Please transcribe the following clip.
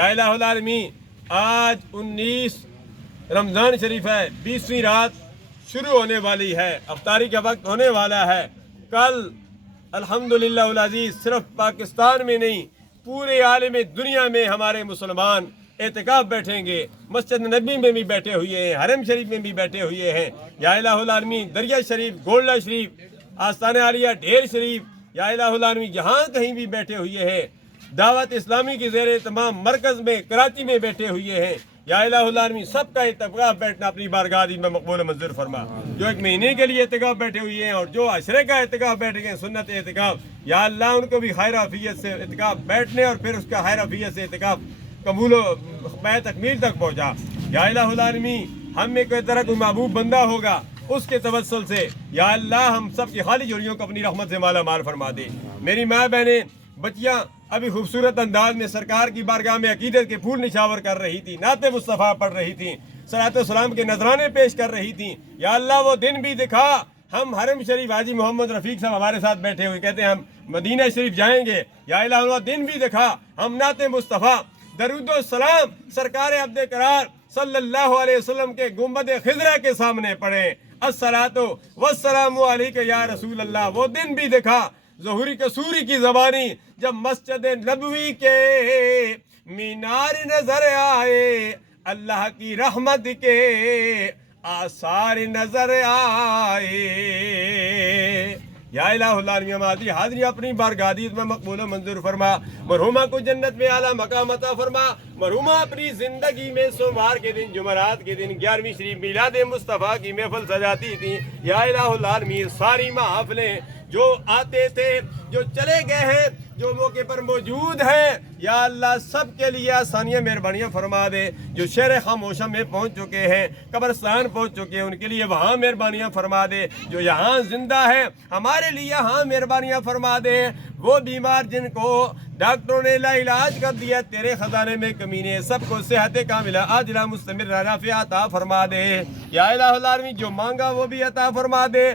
الہ العالمین آج 19 رمضان شریف ہے، 20ویں رات شروع ہونے والی ہے، افطاری کا وقت ہونے والا ہے۔ کل الحمدللہ العزیز صرف پاکستان میں نہیں پورے عالم دنیا میں ہمارے مسلمان اعتکاف بیٹھیں گے، مسجد نبی میں بھی بیٹھے ہوئے ہیں، حرم شریف میں بھی بیٹھے ہوئے ہیں۔ یا الہ العالمین دریا شریف، گولڈا شریف، آستانہ عالیہ ڈھیر شریف، یا الہ العالمین جہاں کہیں بھی بیٹھے ہوئے ہیں، دعوت اسلامی کی زیر تمام مرکز میں کراچی میں بیٹھے ہوئے ہیں۔ یا الہ العالمین سب کا اعتکاف بیٹھنا اپنی بارگاہ میں مقبول و منظور فرما۔ جو ایک مہینے کے لیے اعتکاف بیٹھے ہوئے ہیں اور جو عشرے کا اعتکاف بیٹھے گئے سنت اعتکاف، یا اللہ ان کو بھی خیر عافیت سے اعتکاف بیٹھنے اور پھر اس کا خیر عافیت سے اعتکاف قبول و تکمیل تک پہنچا۔ یا الہ العالمین ہم میں کوئی طرح کوئی محبوب بندہ ہوگا اس کے توسل سے یا اللہ ہم سب کی خالی جوڑیوں کو اپنی رحمت سے مالا مال فرما دے۔ میری ماں بہنیں بچیاں ابھی خوبصورت انداز میں سرکار کی بارگاہ میں عقیدت کے پھول نشاور کر رہی تھی، نعت مصطفیٰ پڑھ رہی تھیں، صلاۃ و سلام کے نذرانے پیش کر رہی تھیں۔ یا اللہ وہ دن بھی دکھا۔ ہم حرم شریف حاجی محمد رفیق صاحب ہمارے ساتھ بیٹھے ہوئے کہتے ہیں ہم مدینہ شریف جائیں گے۔ یا الہ وہ دن بھی دکھا ہم نعت مصطفیٰ درود و سلام سرکار عبد قرار صلی اللہ علیہ وسلم کے گنبد خضرا کے سامنے پڑھیں۔ الصلاۃ والسلام علیک یا رسول اللہ۔ وہ دن بھی دیکھا ظہوری قصوری کی زبانی جب مسجد نبوی کے مینار نظر آئے، اللہ کی رحمت کے آثار نظر آئے۔ یا الہ العالمین ہماری حاضری اپنی بارگاہیت میں مقبول و منظور فرما۔ مرحومہ کو جنت میں اعلیٰ مقام عطا فرما۔ مرحومہ اپنی زندگی میں سوموار کے دن جمعرات کے دن 11ویں شریف میلاد مصطفیٰ کی محفل سجاتی تھیں۔ یا الہ العالمین ساری محافلیں جو آتے تھے جو چلے گئے ہیں جو موقع پر موجود ہیں، یا اللہ سب کے لیے آسانیاں مہربانیاں فرما دے۔ جو شہر خاموشہ میں پہنچ چکے ہیں، قبرستان پہنچ چکے ہیں، ان کے لیے وہاں مہربانیاں فرما دے۔ جو یہاں زندہ ہے ہمارے لیے یہاں مہربانیاں فرما دے۔ وہ بیمار جن کو ڈاکٹروں نے لا علاج کر دیا تیرے خزانے میں کمی نے، سب کو صحت کاملہ عاجلہ مستمر نافع عطا فرما دے۔ یا الہ العالمین جو مانگا وہ بھی عطا فرما دے۔